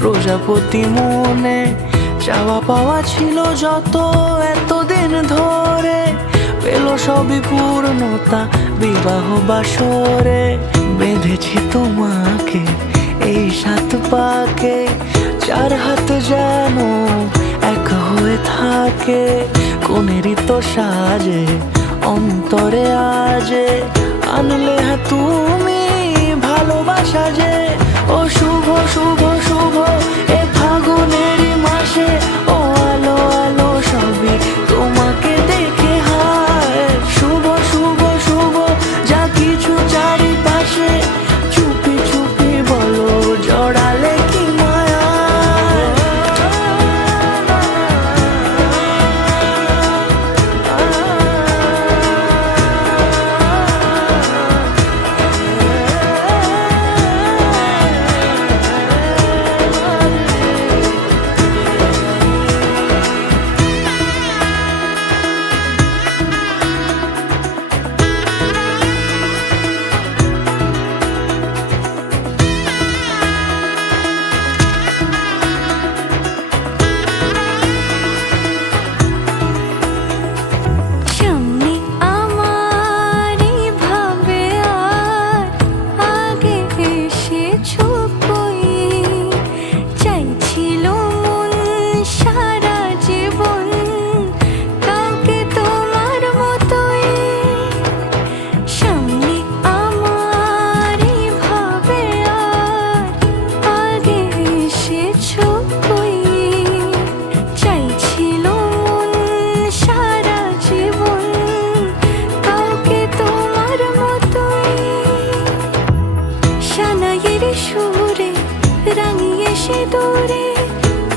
প্রজাপতি মনে চাওয়া পাওয়া ছিল যত এতদিন ধরে, পেল সবই পূর্ণতা বিবাহ বাসরে। বেঁধেছি তোমাকে এই 7 পাকে, 4 হাত যেন এক হয়ে থাকে। কোনেরই তো সাজে অন্তরে আজে, আনলে তুমি ভালোবাসা যে। ও শুভ শুভ শুভ এ ফাগুনেরই মাসে, ও আলো আলো সবই তোমাকে দেখে হায়। শুভ শুভ শুভ যা কিছু চারিপাশে, চুপি চুপি বলো জড়ালে কি মায়া। সুরে রাঙিয়ে সে দূরে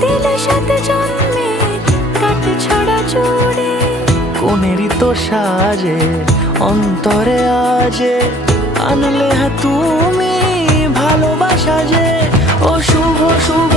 দিলে 7 জন্মের কাট ছড়া জোড়ে। কোনেরই তো সাজে অন্তরে আজে, আনলে তুমি ভালোবাসা যে। ও শুভ শুভ